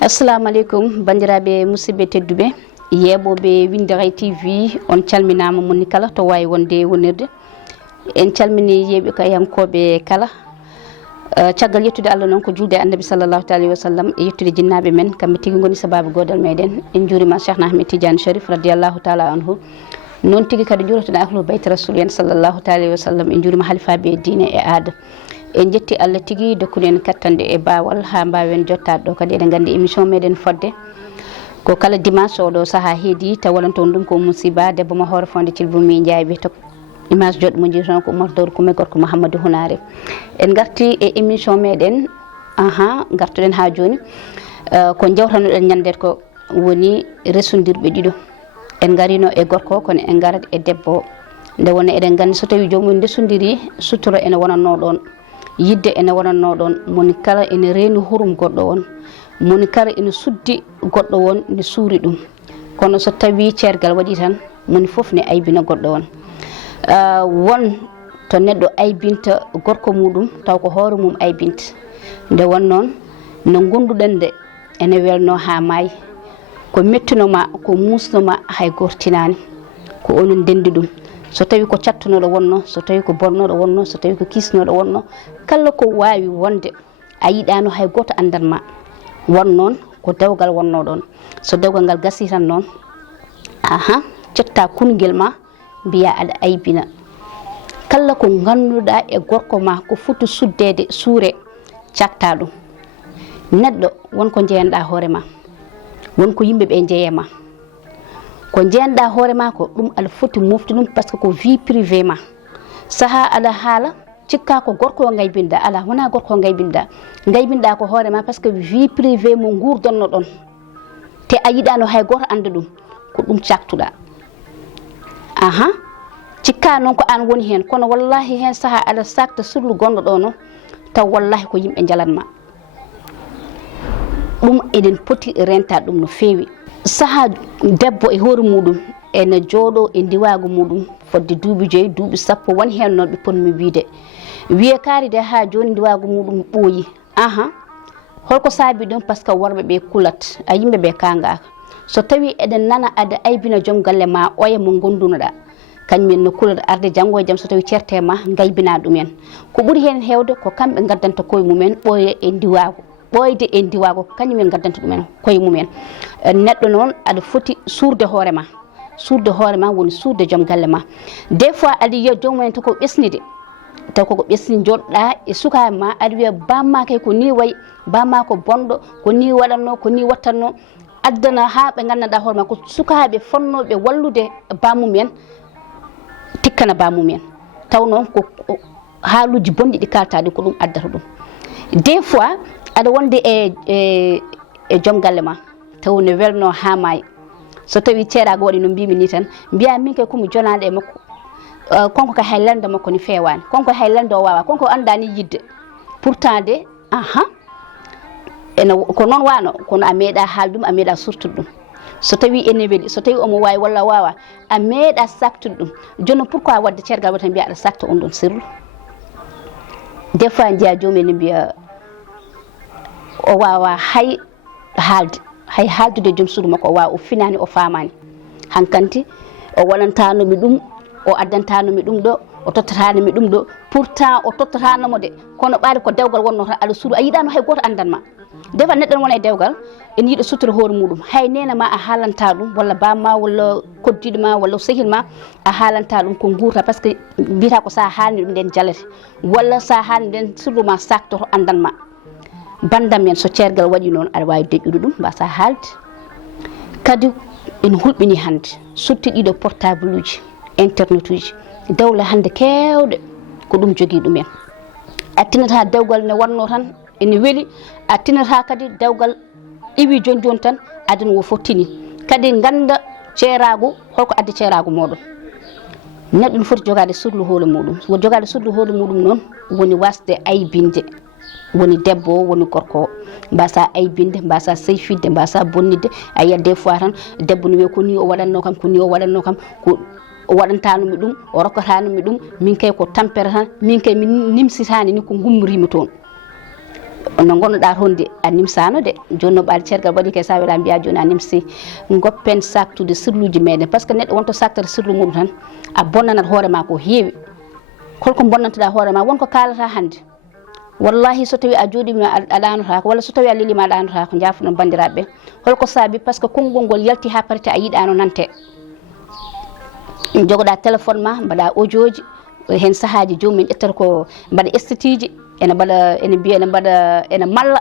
assalamu alaikum bandiraɓe musidɓe tedduɓe yeɓoɓe Windere TV on calminama moni kala to wawi wonde wonirde en calmini yeɓe kayankoɓe kala caggal yettude Allah noon ko julde annabi sallallahu alayhi wa sallam e yettude jinnaɓe men kamɓe tigui goni sababu godal meɗen en juurima Cheikhna Ahmed Tidiane Sharif radiallahu taala anhu non tigui kadi juuratoɗa ahlu bayt rasul en sallallahu alayhi wa sallam en juurima halifaɓe diine e aada en jetti Allah tigui dokkude en kattande e bawal ha mbawen jottade ɗo kadi eɗen gandi émission meɗen fodde ko kala dimanche oɗo saaha heedi taw walanto ɗum ko musiba debbo ma hoore fonde Thilboumi Ndiaye to image joɗɗo mo jiiton ko Oumar Dawr ko gorko Mouhamadou Hounare en garti e émission meɗen gartuɗen ha joni ko jawtanoɗen ñandede ko woni resodirɓe ɗiɗo en garino e gorko kono en garat e debbo nde wonno eɗen gandi so tawi jomum desodiri sutura ene wonanno ɗon yidde ene wonanno ɗon moni kala ene reeni hurum goɗɗo on moni kala ene suddi goɗɗo won ne suuri ɗum kono so tawi ceergal waɗi tan moni foof ne aybina goɗɗo on won to neɗɗo aybinta gorko muɗum taw ko hoore mum aybinta nde won noon no gonduɗen nde ene welno ha maayi ko mettinoma ko musnoma hay gortinani ko onon dendi ɗum so tawi ko cattunoɗo wonno so tawi ko bonnoɗo wonno so tawi ko kisnoɗo wonno kala ko wawi wonde a yiɗano hay goto andanma won noon ko dewgal wonno ɗon so dewgal ngal gasi tan noon cetta kungel ma mbiya aɗa aybina kala ko ganduɗa e gorko ma ko futu suddede suure catta ɗum neɗɗo wonko jeyanɗa hoorema wonko yimɓeɓe jeeyama ko jeyanɗa hoorema ko ɗum aɗa foti mofti ɗum par ce que ko vie privé ma saaha aɗa haala cikka ko gorko o gaybinɗa ala wona gorko o gaybinɗa ko hoorema par ce que vie privé mo gurdanno ɗon te a yiɗano hay goto anda ɗum ko ɗum caktuɗa cikka noon ko an woni hen kono wallahi hen saaha aɗa sakta surlu gonɗo ɗo no taw wallahi ko yimɓe jalanma ɗum eɗen poti renta ɗum no fewi saaha debbo e hoore muɗum ene jooɗo e ndiwagu muɗum fodde duuɓi 5 duuɓi 10 woni hen noon ɓe ponmi wiide wiye kaari de ha joni ndiwagu muɗum ɓooyi holko saabi ɗum par ce que worɓe ɓe kulat a yimɓeɓe kangaka so tawi eɗen nana aɗa aybina joom galle ma oya mo gondunoɗa kañumen no kulata arde janggo e jaam so tawi certe ma gaybina ɗumen ko ɓuuri hen hewde ko kamɓe gaddanta koye mumen ɓooye e ndiwagu ɓoyde e ndiwago kañumen gaddanta ɗumen koye mumen neɗɗo noon aɗa foti suurde hoorema woni suurde joom galle ma des fois aɗa yiya jomumen to ko ɓesnide taw koko ɓesni joɗɗa e sukaɓe ma aɗa wiya bamma kay ko ni wayi bamma ko bonɗo ko ni waɗanno ko ni wattanno addana ha ɓe gandanɗa hoorema ko sukaɓe fonnoɓe wallude bamumen tikkana bamumen taw noon ko haaluji bonɗi ɗi kaltaɗi ko ɗum addata ɗum des fois aɗa wonde e joom galle ma taw ne welno ha maayi so tawi ceerago waɗi no mbimi ni tan mbiya min kay komi jonaɗo e makko konko kay hay lande makko ni fewani konko hay lande o wawa konko andani yidde pourtant de ene ko noon wano kono a meeɗa haaldum a meeɗa surtude ɗum so tawi ene weeli so tawi omo wawi walla wawa a meeɗa saktude ɗum joni pourquoi wadde ceergal wata mbiya aɗa sakta on ɗon sirlu des fois jiya jomum ene mbiya o wawa hay haaldude joom suudu makko o wawa o finani o famani hankanti o waɗantanomi ɗum o addantanomi ɗum ɗo o tottatanomi ɗum ɗo pourtant o tottatanomo de kono ɓaade ko dewgal wonno tan aɗa suudu a yiɗano hay goto andanma des fois neɗɗo wona e dewgal ene yiiɗa sutura hoore muɗum hay nena ma a haalanta ɗum walla bamma walla koddiɗo ma walla sehil ma a haalanta ɗum ko guurta par ce que mbiyata ko sa haalni ɗum nden jalete walla sa haalni nden surluma saktoto andanma bandam men so ceergal waɗi noon aɗa wawi deƴƴude ɗum mbasa haalde kadi ene hulɓini hande surtout ɗiɗo portable uji internet uji dewle hande kewɗe ko ɗum jogui ɗumen a tinata dewgal ne wanno tan ene weeli a tinata kadi dewgal iwi joni joni tan aduna wo fottini kadi ganda ceeragu holko addi ceeragu moɗon neɗɗo ne foti jogade surlu hoore muɗum wo jogade surlu hoore muɗum noon woni wasde aybinde woni debbo o woni gorko o mbasa aybinde mbasa seyfidde mbasa bonnidde a yiya des fois tan debbo ne wiya ko ni o waɗanno kam ko ni o waɗanno kam ko o waɗantanomi ɗum o rokkatanomi ɗum min kay ko tampere tan min kay mi nimsitani ni ko gummorimi toon no gonnoɗa honde a nimsano de joni no ɓaali cergal waɗi kay sa wela mbiya joni a nimsi goppen saktude sirluji meɗen par ce que neɗɗo wonto saktata sirlu muɗum tan a bonnanat hoorema ko heewi holko bonnantoɗa hoorema wonko kalata hande wallahi so tawi a jooɗima a ɗanotako walla so tawi a lelima a ɗanotako jafuɗon bandiraɓe holko saabi par ce que konngol ngol yalti ha parite a yiiɗano nante jogoɗa téléphone ma mbaɗa audio ji hen saahaji jomumen ƴettata ko mbaɗa esthétique ene mbaɗa ene mbiya ene mbaɗa ene malla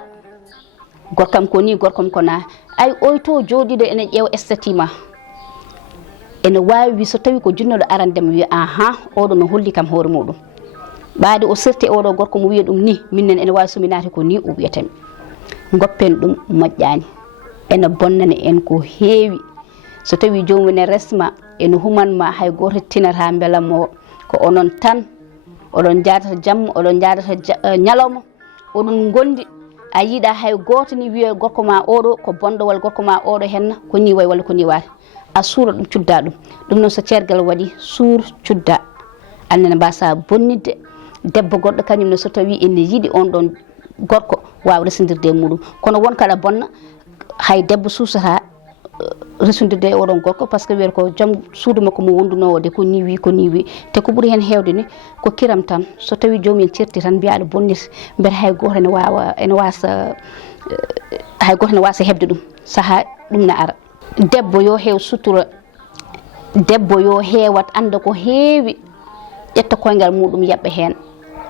gorkam ko ni gorkam ko na ay oyto jooɗiɗo ene ƴeewa esthétique ma ene wawi so tawi ko jinnoɗo arandema wiya aha oɗo no holli kam hoore muɗum ɓaade o sirte oɗo gorko mo wiya ɗum ni minnen ene wawi somi naati ko ni o wiyatami goppen ɗum moƴƴani ene bonnani en ko heewi so tawi jomum ene resma ene humanma hay goto tinata beelamo ko onon tan oɗon jadata jamma oɗon jadata ñalawma oɗon gondi a yiiɗa hay goto ni wiya gorko ma oɗo ko bonɗo walla gorko ma oɗo henna ko ni way walla ko ni waati a suura ɗum cudda ɗum noon so ceergal waɗi suur cudda annene mbasa bonnidde debbo goɗɗo kañum ne so tawi ene yiiɗi on ɗon gorko wawa resodirde e muɗum kono won kaɗa bonna hay debbo suusata resodirde e oɗon gorko par ce que wiyata ko joom suudu makko mo wondunowo de ko ni wi te ko ɓuuri hen hewde ni ko kiram tan so tawi jomumen certi tan mbiya aɗa bonnita beete hay goto ene wasa hebde ɗum saaha ɗum ne ara debbo yo heew sutura debbo yo heewat anda ko heewi ƴetta koyngal muɗum yaɓɓa hen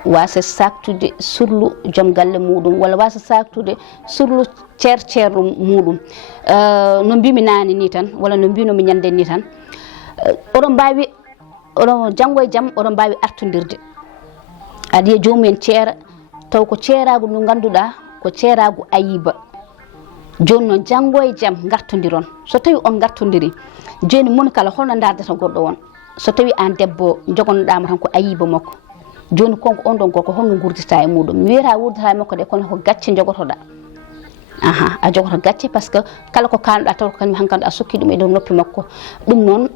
wasa saktude surlu joom galle muɗum walla wasa saktude surlu ceerceerɗo muɗum no mbimi nani ni tan walla no mbinomi ñande ni tan oɗon mbawi oɗon janggo e jaam oɗon mbawi artodirde aɗa yiya jomumen ceera taw ko ceeragu ndu ganduɗa ko ceeragu ayiba joni noon janggo e jaam gartodiron so tawi on gartodiri joni moni kala holno dardata goɗɗo on so tawi an debbo jogonoɗama tan ko ayiba makko joni konko on ɗon gorko holno gurdita e muɗum mi wiyata wurdata e makko de kono ko gacce jogotoɗa a jogoto gacce par ce que kala ko kalnoɗa taw ko kañum hankkadi a sokki ɗum e dow noppi makko ɗum noon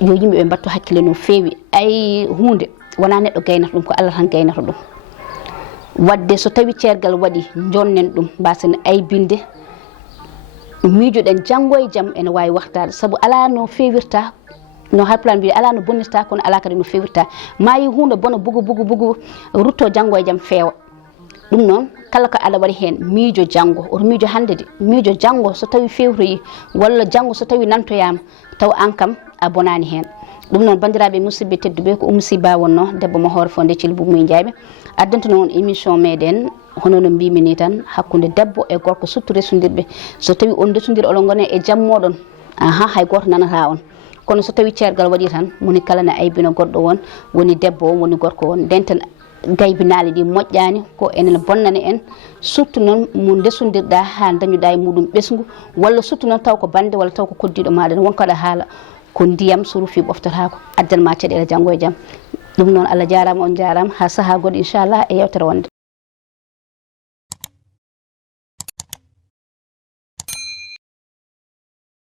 yo yimɓeɓe mbattu hakkille no feewi ay hunde wona neɗɗo gaynata ɗum ko Allah tan gaynata ɗum wadde so tawi ceergal waɗi jonnen ɗum mbasen aybinde miijoɗen janggo e jaam ene wawi waktade saabu ala no fewirta no halpulaar mbi ala no bonnirta kono ala kadi no fewirta ma yi hunde bona bugu rutto janggo e jaam feewa ɗum noon kala ko aɗa waɗi hen miijo janggo oto miijo hande de miijo janggo so tawi fewroyi walla janggo so tawi nantoyama taw an kam a bonani hen ɗum noon bandiraɓe musidɓe tedduɓe ko Oumou Sy Ba wonno debbo mo hoore fonde Thily Boubamoy Ndiaye addanta noon émission meɗen hono no mbimi ni tan hakkude debbo e gorko surtout resodirɓe so tawi on resodiri oɗon gone e jaam moɗon hay goto nanata on kono so tawi ceergal waɗi tan moni kala ne aybina goɗɗo won woni debbo on woni gorko won nden tan gaybinali ɗi moƴƴani ko enen bonnani en surtout noon mo ndesodirɗa ha dañuɗa e muɗum ɓesgu walla surtout noon taw ko bande walla taw ko koddiɗo maɗa wonko aɗa haala ko ndiyam so rufi ɓoftatako addanma caɗele janggo e jaam ɗum noon Allah jarama on jarama ha saaha goɗɗo inchallah e yewtere wonde